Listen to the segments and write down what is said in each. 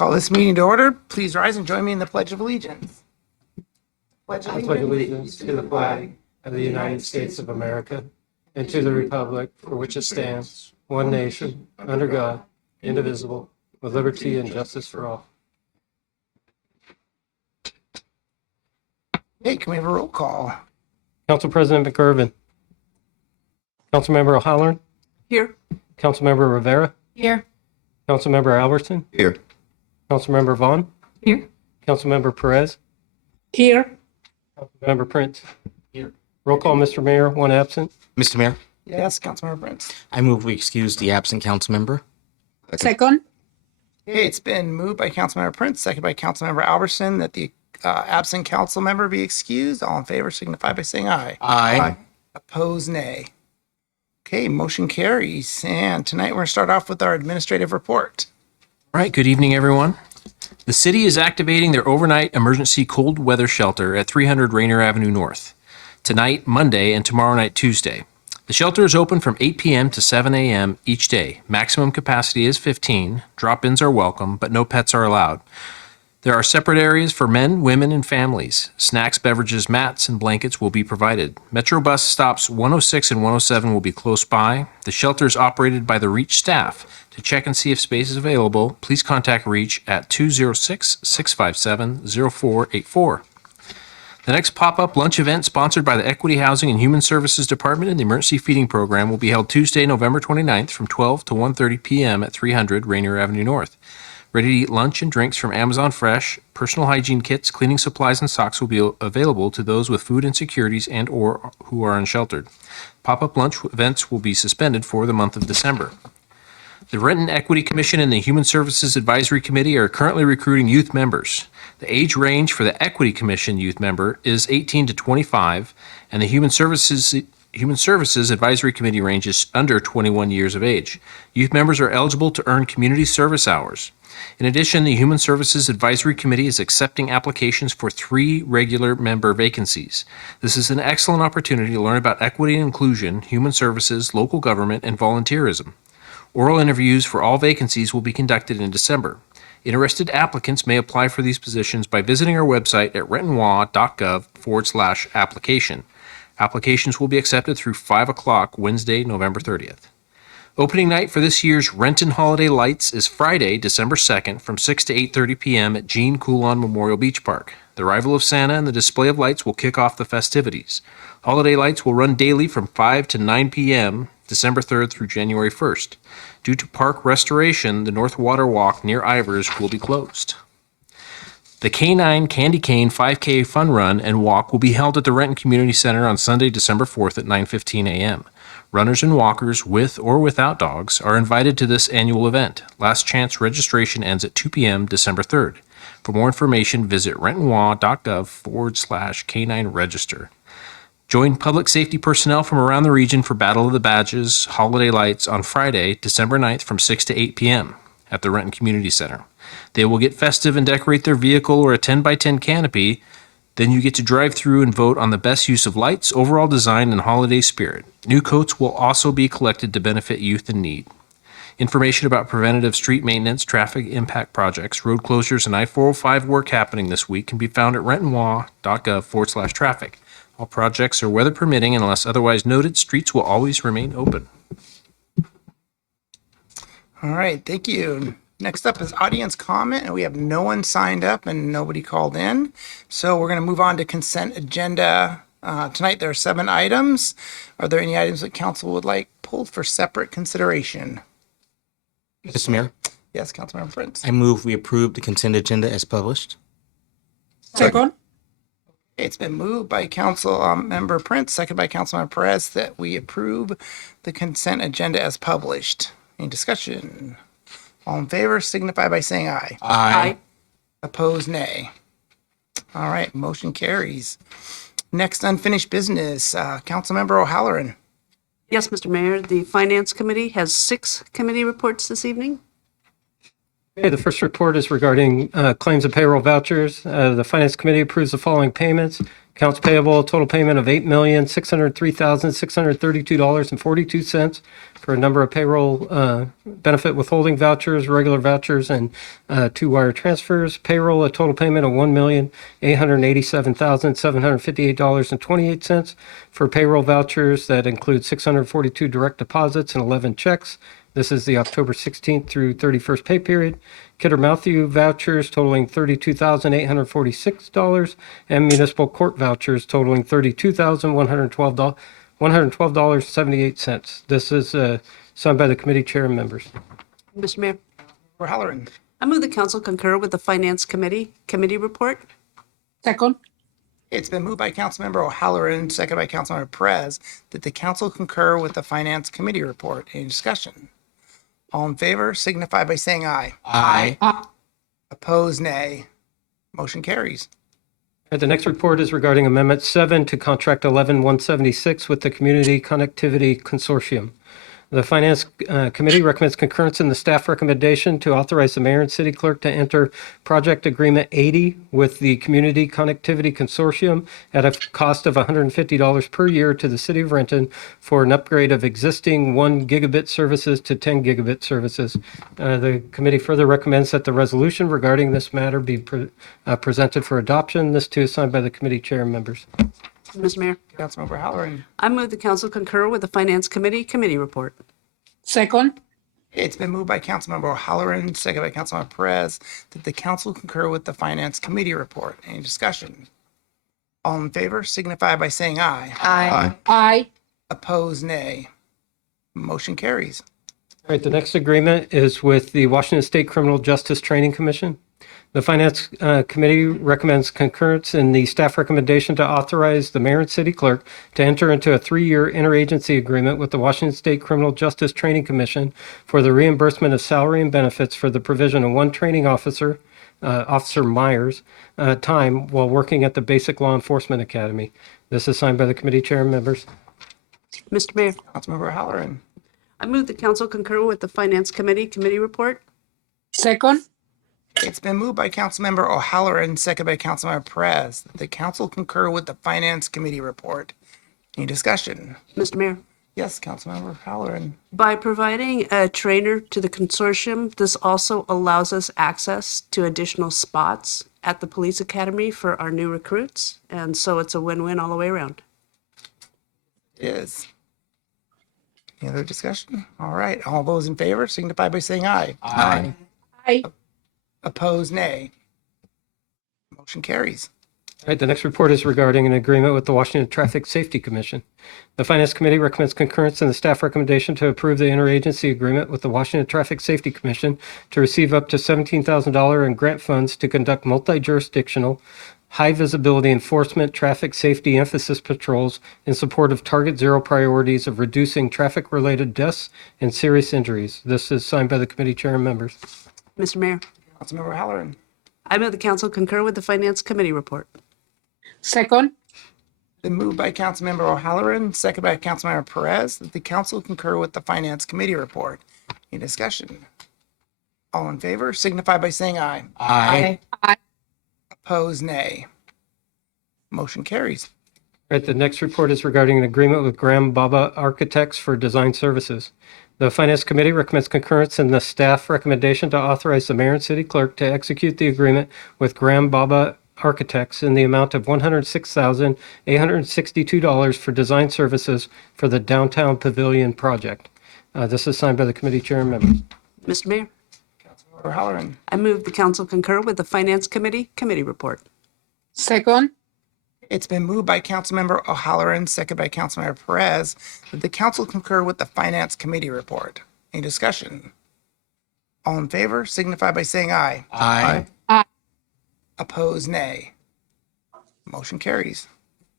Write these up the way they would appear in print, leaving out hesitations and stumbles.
Call this meeting to order. Please rise and join me in the Pledge of Allegiance. I pledge allegiance to the flag of the United States of America and to the republic for which it stands, one nation, under God, indivisible, with liberty and justice for all. Hey, can we have a roll call? Council President McGurven. Councilmember O'Halloran. Here. Councilmember Rivera. Here. Councilmember Albertson. Here. Councilmember Vaughn. Here. Councilmember Perez. Here. Councilmember Prince. Here. Roll call, Mr. Mayor, one absent. Mr. Mayor, Yes, Councilmember Prince. I move we excuse the absent council member. Second. Okay, it's been moved by Councilmember Prince, second by Councilmember Albertson, that the absent council member be excused. All in favor signify by saying aye. Aye. Opposed, nay. Okay, motion carries. And tonight we're going to start off with our administrative report. All right, good evening, everyone. The city is activating their overnight emergency cold weather shelter at 300 Rainier Avenue North tonight, Monday, and tomorrow night, Tuesday. The shelter is open from 8 p.m. to 7 a.m. each day. Maximum capacity is 15. Drop-ins are welcome, but no pets are allowed. There are separate areas for men, women, and families. Snacks, beverages, mats, and blankets will be provided. Metro bus stops 106 and 107 will be close by. The shelter is operated by the REACH staff. To check and see if space is available, please contact REACH at 206-657-0484. The next pop-up lunch event sponsored by the Equity Housing and Human Services Department and the Emergency Feeding Program will be held Tuesday, November 29th from 12 to 1:30 p.m. at 300 Rainier Avenue North. Ready-to-eat lunch and drinks from Amazon Fresh, personal hygiene kits, cleaning supplies, and socks will be available to those with food insecurities and or who are unsheltered. Pop-up lunch events will be suspended for the month of December. The Renton Equity Commission and the Human Services Advisory Committee are currently recruiting youth members. The age range for the Equity Commission youth member is 18 to 25, and the Human Services Advisory Committee range is under 21 years of age. Youth members are eligible to earn community service hours. In addition, the Human Services Advisory Committee is accepting applications for 3 regular member vacancies. This is an excellent opportunity to learn about equity and inclusion, human services, local government, and volunteerism. Oral interviews for all vacancies will be conducted in December. Interested applicants may apply for these positions by visiting our website at rentonwa.gov/application. Applications will be accepted through 5 o'clock Wednesday, November 30th. Opening night for this year's Renton Holiday Lights is Friday, December 2nd from 6 to 8:30 p.m. at Gene Coulon Memorial Beach Park. The arrival of Santa and the display of lights will kick off the festivities. Holiday lights will run daily from 5 to 9 p.m. December 3rd through January 1st. Due to park restoration, the North Water Walk near Ivers will be closed. The K9 Candy Cane 5K Fun Run and Walk will be held at the Renton Community Center on Sunday, December 4th at 9:15 a.m. Runners and walkers with or without dogs are invited to this annual event. Last chance registration ends at 2 p.m. December 3rd. For more information, visit rentonwa.gov/K9 register. Join public safety personnel from around the region for Battle of the Badges Holiday Lights on Friday, December 9th from 6 to 8 p.m. at the Renton Community Center. They will get festive and decorate their vehicle or a 10x10 canopy. Then you get to drive through and vote on the best use of lights, overall design, and holiday spirit. New coats will also be collected to benefit youth in need. Information about preventative street maintenance, traffic impact projects, road closures, and I-405 work happening this week can be found at rentonwa.gov/traffic. All projects are weather permitting, and unless otherwise noted, streets will always remain open. All right, thank you. Next up is audience comment, and we have no one signed up and nobody called in. So we're going to move on to consent agenda. Tonight there are 7 items. Are there any items that council would like pulled for separate consideration? Mr. Mayor, Yes, Councilmember Prince. I move we approve the consent agenda as published. Second. It's been moved by Council Member Prince, second by Councilmember Perez, that we approve the consent agenda as published. Any discussion? All in favor signify by saying aye. Aye. Opposed, nay. All right, motion carries. Next unfinished business, Councilmember O'Halloran. Yes, Mr. Mayor, the Finance Committee has 6 committee reports this evening. Okay, the first report is regarding claims and payroll vouchers. The Finance Committee approves the following payments. Accounts payable, total payment of $8,603,632.42 for a number of payroll benefit withholding vouchers, regular vouchers, and 2 wire transfers. Payroll, a total payment of $1,887,758.28 for payroll vouchers that include 642 direct deposits and 11 checks. This is the October 16th through 31st pay period. Kidder Matthew vouchers totaling $32,846 and municipal court vouchers totaling $32,112.78. This is signed by the committee chair and members. Mr. Mayor, Member Halloran. I move the council concur with the Finance Committee report. Second. It's been moved by Councilmember O'Halloran, second by Councilmember Perez, that the council concur with the Finance Committee report. Any discussion? All in favor signify by saying aye. Aye. Opposed, nay. Motion carries. The next report is regarding Amendment 7 to Contract 11-176 with the Community Connectivity Consortium. The Finance Committee recommends concurrence in the staff recommendation to authorize the mayor and city clerk to enter Project Agreement 80 with the Community Connectivity Consortium at a cost of $150 per year to the city of Renton for an upgrade of existing 1 gigabit services to 10 gigabit services. The committee further recommends that the resolution regarding this matter be presented for adoption. This too is signed by the committee chair and members. Mr. Mayor, Councilmember Halloran. I move the council concur with the Finance Committee report. Second. It's been moved by Councilmember O'Halloran, second by Councilmember Perez, that the council concur with the Finance Committee report. Any discussion? All in favor signify by saying aye. Aye. Opposed, nay. Motion carries. All right, the next agreement is with the Washington State Criminal Justice Training Commission. The Finance Committee recommends concurrence in the staff recommendation to authorize the mayor and city clerk to enter into a 3-year interagency agreement with the Washington State Criminal Justice Training Commission for the reimbursement of salary and benefits for the provision of 1 training officer, Officer Myers, time while working at the Basic Law Enforcement Academy. This is signed by the committee chair and members. Mr. Mayor, Councilmember Halloran. I move the council concur with the Finance Committee report. Second. It's been moved by Councilmember O'Halloran, second by Councilmember Perez, that the council concur with the Finance Committee report. Any discussion? Mr. Mayor, Yes, Councilmember Halloran. by providing a trainer to the consortium, this also allows us access to additional spots at the police academy for our new recruits. And so it's a win-win all the way around. It is. Any other discussion? All right. All those in favor signify by saying aye. Aye. Aye. Opposed, nay. Motion carries. All right, the next report is regarding an agreement with the Washington Traffic Safety Commission. The Finance Committee recommends concurrence in the staff recommendation to approve the interagency agreement with the Washington Traffic Safety Commission to receive up to $17,000 in grant funds to conduct multi-jurisdictional, high-visibility enforcement traffic safety emphasis patrols in support of Target Zero priorities of reducing traffic-related deaths and serious injuries. This is signed by the committee chair and members. Mr. Mayor, Councilmember Halloran. I move the council concur with the Finance Committee report. Second. Been moved by Councilmember O'Halloran, second by Councilmember Perez, that the council concur with the Finance Committee report. Any discussion? All in favor signify by saying aye. Aye. Opposed, nay. Motion carries. All right, the next report is regarding an agreement with Graham Baba Architects for design services. The Finance Committee recommends concurrence in the staff recommendation to authorize the mayor and city clerk to execute the agreement with Graham Baba Architects in the amount of $106,862 for design services for the Downtown Pavilion project. This is signed by the committee chair and members. Mr. Mayor, Councilmember Halloran. I move the council concur with the Finance Committee report. Second. It's been moved by Councilmember O'Halloran, second by Councilmember Perez, that the council concur with the Finance Committee report. Any discussion? All in favor signify by saying aye. Aye. Opposed, nay. Motion carries.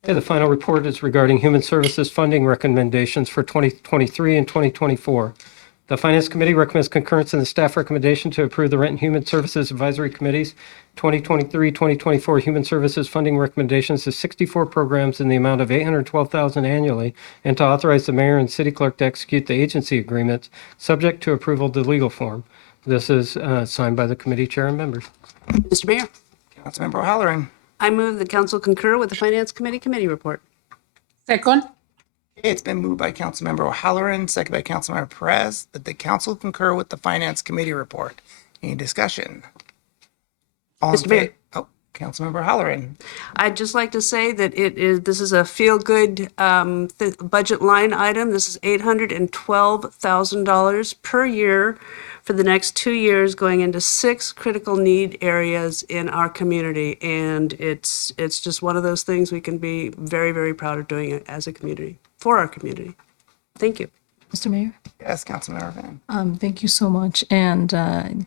Okay, the final report is regarding human services funding recommendations for 2023 and 2024. The Finance Committee recommends concurrence in the staff recommendation to approve the Renton Human Services Advisory Committee's 2023-2024 Human Services funding recommendations to 64 programs in the amount of $812,000 annually, and to authorize the mayor and city clerk to execute the agency agreements, subject to approval to legal form. This is signed by the committee chair and members. Mr. Mayor, Councilmember O'Halloran. I move the council concur with the Finance Committee report. Second. It's been moved by Councilmember O'Halloran, second by Councilmember Perez, that the council concur with the Finance Committee report. Any discussion? All in Mr. Mayor. fa- Oh, Councilmember O'Halloran. I'd just like to say that this is a feel-good budget line item. This is $812,000 per year for the next 2 years, going into 6 critical need areas in our community. And it's just one of those things we can be very, very proud of doing it as a community, for our community. Thank you. Mr. Mayor, Yes, Councilmember Van. thank you so much. And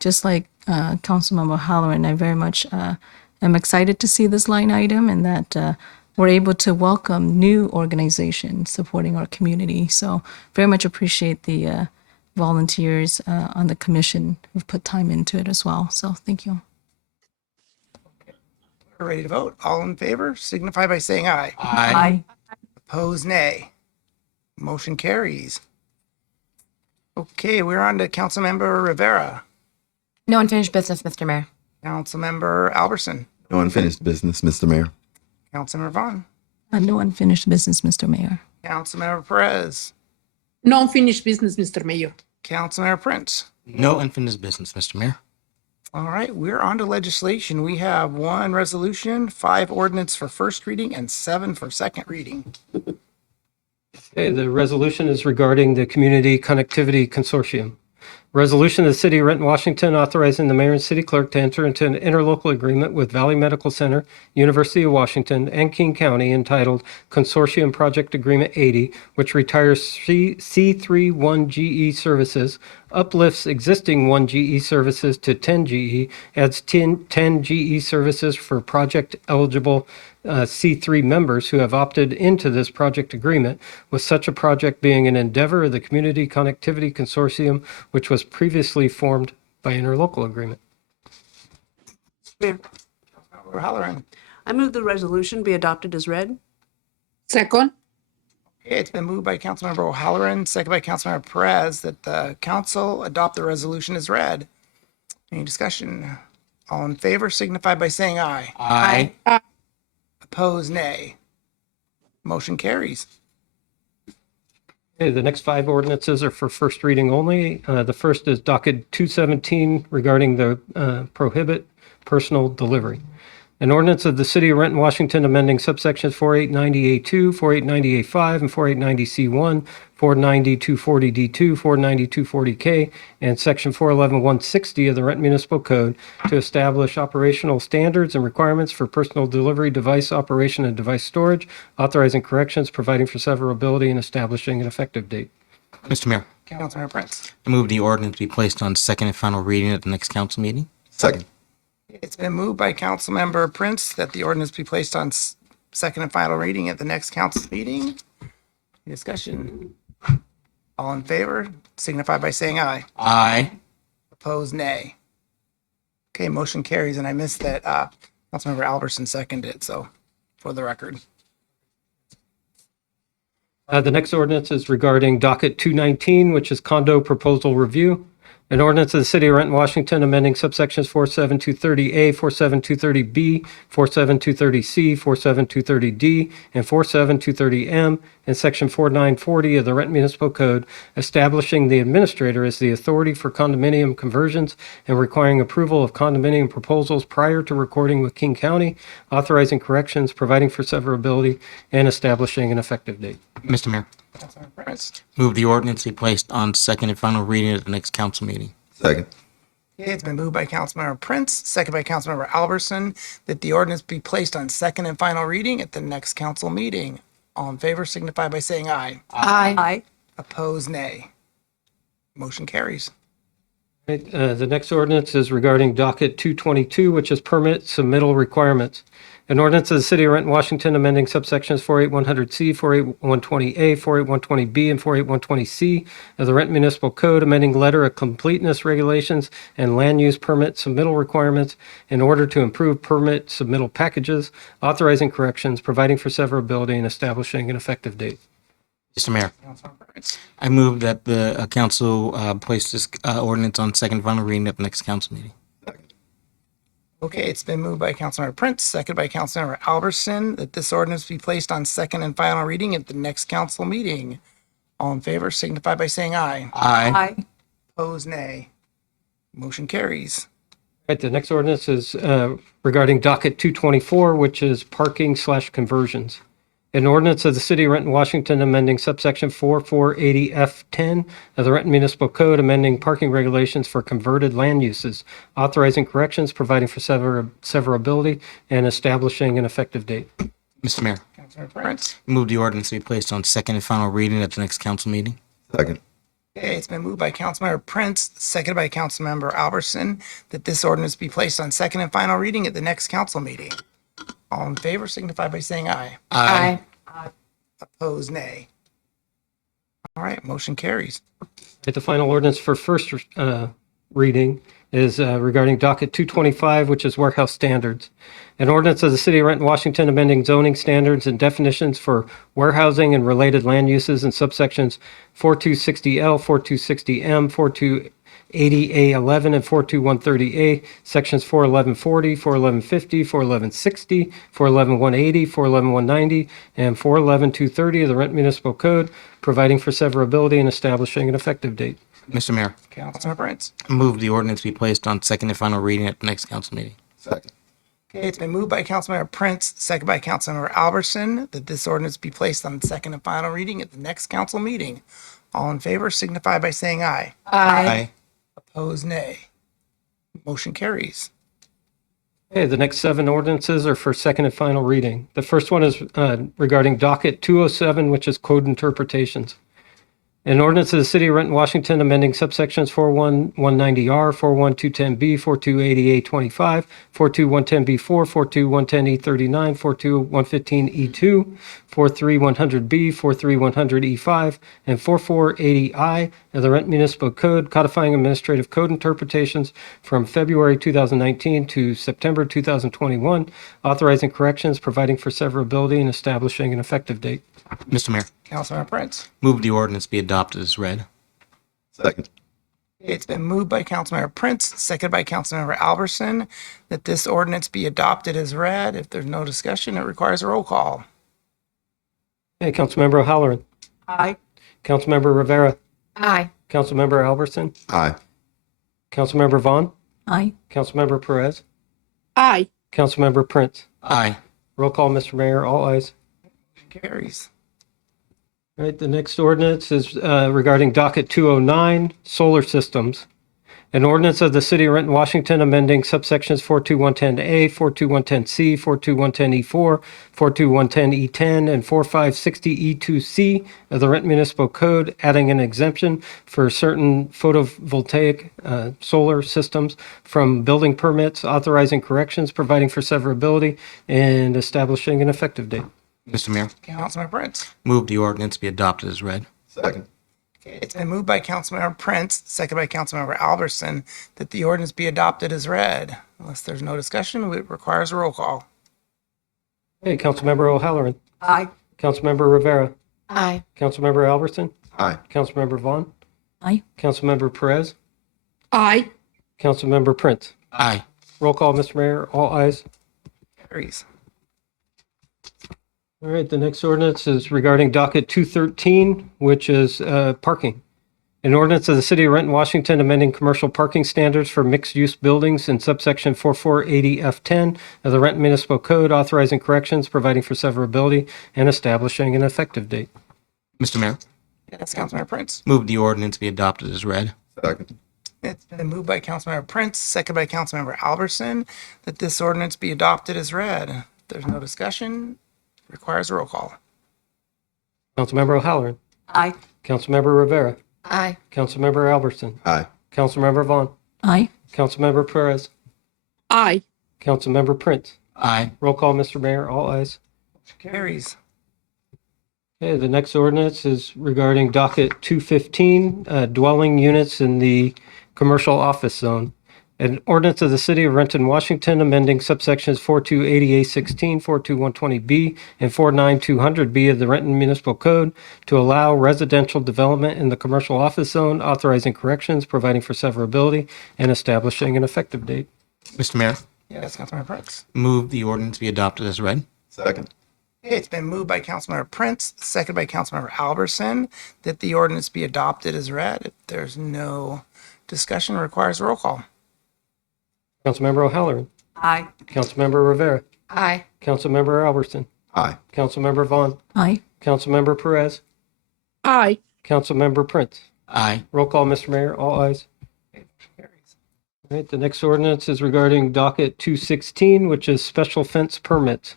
just like Councilmember Halloran, I very much am excited to see this line item and that we're able to welcome new organizations supporting our community. So very much appreciate the volunteers on the commission who've put time into it as well. So thank you. We're ready to vote. All in favor signify by saying aye. Aye. Opposed, nay. Motion carries. Okay, we're on to Councilmember Rivera. No unfinished business, Mr. Mayor. Councilmember Albertson. No unfinished business, Mr. Mayor. Councilmember Vaughn. No unfinished business, Mr. Mayor. Councilmember Perez. No unfinished business, Mr. Mayor. Councilmember Prince. No unfinished business, Mr. Mayor. All right, we're on to legislation. We have 1 resolution, 5 ordinance for first reading, and 7 for second reading. Okay, the resolution is regarding the Community Connectivity Consortium. Resolution of the City of Renton, Washington, authorizing the mayor and city clerk to enter into an interlocal agreement with Valley Medical Center, University of Washington, and King County entitled Consortium Project Agreement 80, which retires C31GE services, uplifts existing 1GE services to 10GE, adds 10 GE services for project eligible C3 members who have opted into this project agreement, with such a project being an endeavor of the Community Connectivity Consortium, which was previously formed by interlocal agreement. Mayor, Councilmember Halloran. I move the resolution be adopted as read. Second. Okay, it's been moved by Councilmember O'Halloran, second by Councilmember Perez, that the council adopt the resolution as read. Any discussion? All in favor signify by saying aye. Aye. Opposed, nay. Motion carries. Okay, the next 5 ordinances are for first reading only. The first is docket 217 regarding the prohibit personal delivery. An ordinance of the City of Renton, Washington, amending subsections 4890A2, 4890A5, and 489C1, 490-240D2, 490-240K, and Section 411-160 of the Renton Municipal Code to establish operational standards and requirements for personal delivery, device operation, and device storage, authorizing corrections, providing for severability, and establishing an effective date. Mr. Mayor, Councilmember Prince. I move the ordinance be placed on second and final reading at the next council meeting. Second. It's been moved by Councilmember Prince that the ordinance be placed on second and final reading at the next council meeting. Any discussion? All in favor signify by saying aye. Aye. Opposed, nay. Okay, motion carries, and I missed that Councilmember Albertson seconded it, so for the record. The next ordinance is regarding docket 219, which is condo proposal review. An ordinance of the City of Renton, Washington, amending subsections 47230A, 47230B, 47230C, 47230D, and 47230M, and Section 4940 of the Renton Municipal Code, establishing the administrator as the authority for condominium conversions and requiring approval of condominium proposals prior to recording with King County, authorizing corrections, providing for severability, and establishing an effective date. Mr. Mayor, Councilmember Prince. move the ordinance be placed on second and final reading at the next council meeting. Second. Okay, it's been moved by Councilmember Prince, second by Councilmember Albertson, that the ordinance be placed on second and final reading at the next council meeting. All in favor signify by saying aye. Aye. Aye. Opposed, nay. Motion carries. Right, the next ordinance is regarding docket 222, which is permit submittal requirements. An ordinance of the City of Renton, Washington, amending subsections 48100C, 48120A, 48120B, and 48120C of the Renton Municipal Code, amending letter of completeness regulations and land use permit submittal requirements in order to improve permit submittal packages, authorizing corrections, providing for severability, and establishing an effective date. Mr. Mayor, Councilmember Prince. I move that the council place this ordinance on second and final reading at the next council meeting. Okay, it's been moved by Councilmember Prince, second by Councilmember Albertson, that this ordinance be placed on second and final reading at the next council meeting. All in favor signify by saying aye. Aye. Opposed, nay. Motion carries. Right, the next ordinance is regarding docket 224, which is parking/conversions. An ordinance of the City of Renton, Washington, amending subsection 4480F10 of the Renton Municipal Code, amending parking regulations for converted land uses, authorizing corrections, providing for severability, and establishing an effective date. Mr. Mayor, Councilmember Prince. move the ordinance be placed on second and final reading at the next council meeting. Second. Okay, it's been moved by Councilmember Prince, seconded by Councilmember Albertson, that this ordinance be placed on second and final reading at the next council meeting. All in favor signify by saying aye. Aye. Opposed, nay. All right, motion carries. The final ordinance for first reading is regarding docket 225, which is warehouse standards. An ordinance of the City of Renton, Washington, amending zoning standards and definitions for warehousing and related land uses in subsections 4260L, 4260M, 4280A11, and 42130A, sections 41140, 41150, 41160, 411180, 411190, and 411230 of the Renton Municipal Code, providing for severability and establishing an effective date. Mr. Mayor, Councilmember Prince. move the ordinance be placed on second and final reading at the next council meeting. Second. Okay, it's been moved by Councilmember Prince, second by Councilmember Albertson, that this ordinance be placed on second and final reading at the next council meeting. All in favor signify by saying aye. Aye. Opposed, nay. Motion carries. Okay, the next 7 ordinances are for second and final reading. The first one is regarding docket 207, which is code interpretations. An ordinance of the City of Renton, Washington, amending subsections 41190R, 41210B, 4280A25, 42110B4, 42110E39, 42115E2, 43100B, 43100E5, and 4480I of the Renton Municipal Code, codifying administrative code interpretations from February 2019 to September 2021, authorizing corrections, providing for severability, and establishing an effective date. Mr. Mayor, Councilmember Prince. move the ordinance be adopted as read. Second. It's been moved by Councilmember Prince, seconded by Councilmember Albertson, that this ordinance be adopted as read. If there's no discussion, it requires a roll call. Okay, Councilmember O'Halloran. Aye. Councilmember Rivera. Aye. Councilmember Albertson. Aye. Councilmember Vaughn. Aye. Councilmember Perez. Aye. Councilmember Prince. Aye. Roll call, Mr. Mayor. All ayes. Carries. All right, the next ordinance is regarding docket 209, solar systems. An ordinance of the City of Renton, Washington, amending subsections 42110A, 42110C, 42110E4, 42110E10, and 4560E2C of the Renton Municipal Code, adding an exemption for certain photovoltaic solar systems from building permits, authorizing corrections, providing for severability, and establishing an effective date. Mr. Mayor, Councilmember Prince. move the ordinance be adopted as read. Second. Okay, it's been moved by Councilmember Prince, seconded by Councilmember Albertson, that the ordinance be adopted as read. Unless there's no discussion, it requires a roll call. Hey, Councilmember O'Halloran. Aye. Councilmember Rivera. Aye. Councilmember Albertson. Aye. Councilmember Vaughn. Aye. Councilmember Perez. Aye. Councilmember Prince. Aye. Roll call, Mr. Mayor. All ayes. Carries. All right, the next ordinance is regarding docket 213, which is parking. An ordinance of the City of Renton, Washington, amending commercial parking standards for mixed-use buildings in subsection 4480F10 of the Renton Municipal Code, authorizing corrections, providing for severability, and establishing an effective date. Mr. Mayor, Yes, Councilmember Prince. move the ordinance be adopted as read. Second. It's been moved by Councilmember Prince, seconded by Councilmember Albertson, that this ordinance be adopted as read. If there's no discussion, it requires a roll call. Councilmember O'Halloran. Aye. Councilmember Rivera. Aye. Councilmember Albertson. Aye. Councilmember Vaughn. Aye. Councilmember Perez. Aye. Councilmember Prince. Aye. Roll call, Mr. Mayor. All ayes. Carries. Okay, the next ordinance is regarding docket 215, dwelling units in the commercial office zone. An ordinance of the City of Renton, Washington, amending subsections 4280A16, 42120B, and 49200B of the Renton Municipal Code to allow residential development in the commercial office zone, authorizing corrections, providing for severability, and establishing an effective date. Mr. Mayor, Yes, Councilmember Prince. Move the ordinance be adopted as read. Second. Okay, it's been moved by Councilmember Prince, second by Councilmember Albertson, that the ordinance be adopted as read. If there's no discussion, requires a roll call. Councilmember O'Halloran. Aye. Councilmember Rivera. Aye. Councilmember Albertson. Aye. Councilmember Vaughn. Aye. Councilmember Perez. Aye. Councilmember Prince. Aye. Roll call, Mr. Mayor. All ayes. All right, the next ordinance is regarding docket 216, which is special fence permits.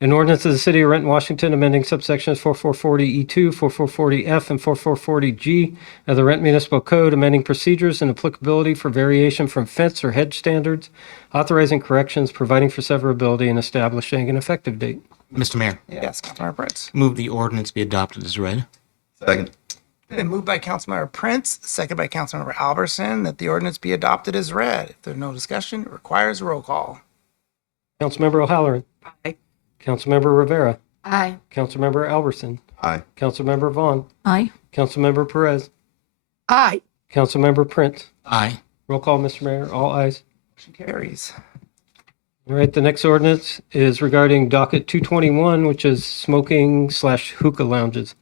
An ordinance of the City of Renton, Washington, amending subsections 4440E2, 4440F, and 4440G of the Renton Municipal Code, amending procedures and applicability for variation from fence or hedge standards, authorizing corrections, providing for severability, and establishing an effective date. Mr. Mayor, Yes, Councilmember Prince. move the ordinance be adopted as read. Second. Been moved by Councilmember Prince, second by Councilmember Albertson, that the ordinance be adopted as read. If there's no discussion, it requires a roll call. Councilmember O'Halloran. Aye. Councilmember Rivera. Aye. Councilmember Albertson. Aye. Councilmember Vaughn. Aye. Councilmember Perez. Aye. Councilmember Prince. Aye. Roll call, Mr. Mayor. All ayes. Motion carries. All right, the next ordinance is regarding docket 221, which is smoking/hookah lounges.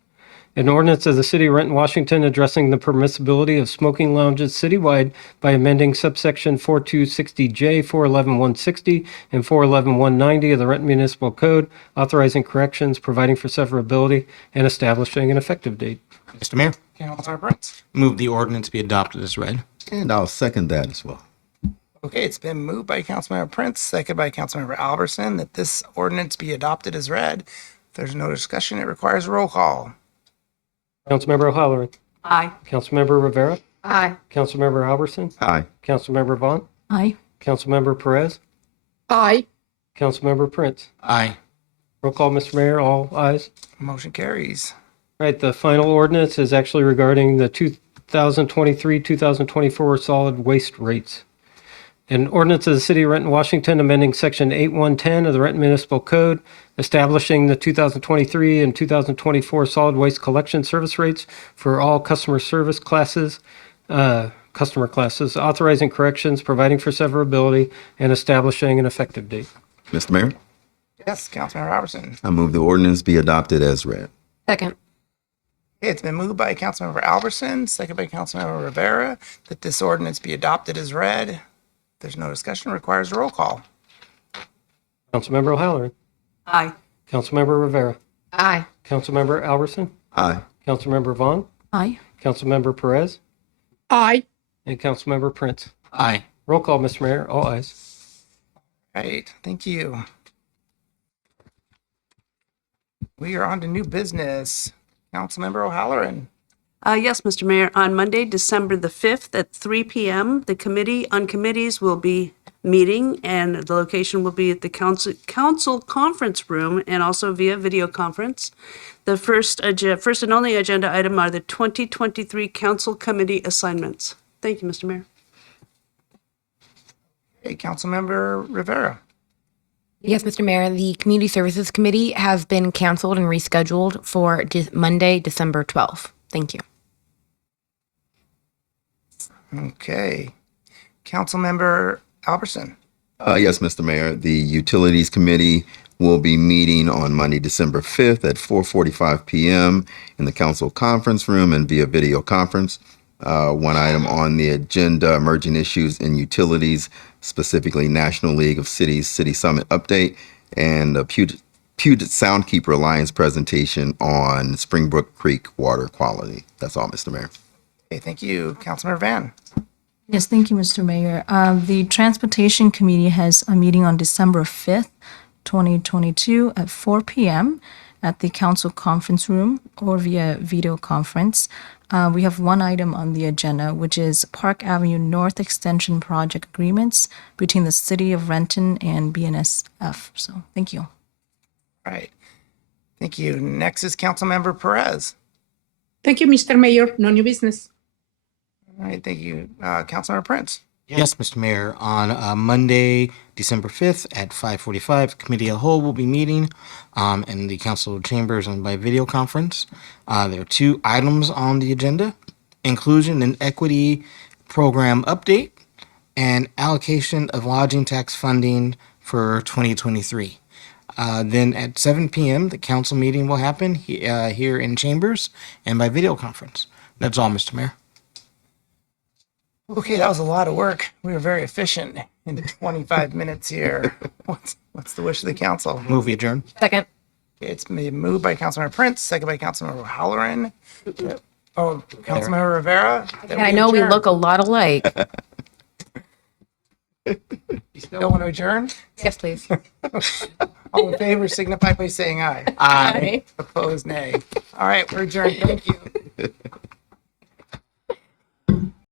An ordinance of the City of Renton, Washington, addressing the permissibility of smoking lounges citywide by amending subsection 4260J, 411160, and 411190 of the Renton Municipal Code, authorizing corrections, providing for severability, and establishing an effective date. Mr. Mayor, Councilmember Prince. move the ordinance be adopted as read. And I'll second that as well. Okay, it's been moved by Councilmember Prince, second by Councilmember Albertson, that this ordinance be adopted as read. If there's no discussion, it requires a roll call. Councilmember O'Halloran. Aye. Councilmember Rivera. Aye. Councilmember Albertson. Aye. Councilmember Vaughn. Aye. Councilmember Perez. Aye. Councilmember Prince. Aye. Roll call, Mr. Mayor. All ayes. Motion carries. Right, the final ordinance is actually regarding the 2023-2024 solid waste rates. An ordinance of the City of Renton, Washington, amending Section 8110 of the Renton Municipal Code, establishing the 2023 and 2024 solid waste collection service rates for all customer classes, authorizing corrections, providing for severability, and establishing an effective date. Mr. Mayor, Yes, Councilmember Albertson. I move the ordinance be adopted as read. Second. Okay, it's been moved by Councilmember Albertson, second by Councilmember Rivera, that this ordinance be adopted as read. If there's no discussion, it requires a roll call. Councilmember O'Halloran. Aye. Councilmember Rivera. Aye. Councilmember Albertson. Aye. Councilmember Vaughn. Aye. Councilmember Perez. Aye. And Councilmember Prince. Aye. Roll call, Mr. Mayor. All ayes. Right, thank you. We are on to new business. Councilmember O'Halloran. Yes, Mr. Mayor, on Monday, December the 5th at 3 p.m., the Committee on Committees will be meeting, and the location will be at the council conference room and also via video conference. The first and only agenda item are the 2023 council committee assignments. Thank you, Mr. Mayor. Hey, Councilmember Rivera. Yes, Mr. Mayor, the Community Services Committee has been canceled and rescheduled for Monday, December 12th. Thank you. Okay. Councilmember Albertson. Yes, Mr. Mayor, the Utilities Committee will be meeting on Monday, December 5th at 4:45 p.m. in the council conference room and via video conference. One item on the agenda, emerging issues in utilities, specifically National League of Cities City Summit update, and a Puget Soundkeeper Alliance presentation on Springbrook Creek water quality. That's all, Mr. Mayor. Okay, thank you. Councilmember Van. Yes, thank you, Mr. Mayor. The Transportation Committee has a meeting on December 5th, 2022 at 4 p.m. at the council conference room or via video conference. We have one item on the agenda, which is Park Avenue North Extension Project agreements between the City of Renton and BNSF. So thank you. All right. Thank you. Next is Councilmember Perez. Thank you, Mr. Mayor. No new business. All right, thank you. Councilmember Prince. Yes, Mr. Mayor, on Monday, December 5th at 5:45, Committee of the Whole will be meeting in the council chambers and by video conference. There are two items on the agenda: Inclusion and Equity Program Update and allocation of lodging tax funding for 2023. Then at 7 p.m., the council meeting will happen here in chambers and by video conference. That's all, Mr. Mayor. Okay, that was a lot of work. We were very efficient in 25 minutes here. What's the wish of the council? Movie adjourned. Second. It's been moved by Councilmember Prince, second by Councilmember Halloran. Oh, Councilmember Rivera. And I know we look a lot alike. Still want to adjourn? Yes, please. All in favor signify by saying aye. Aye. Opposed, nay. All right, we're adjourned. Thank you.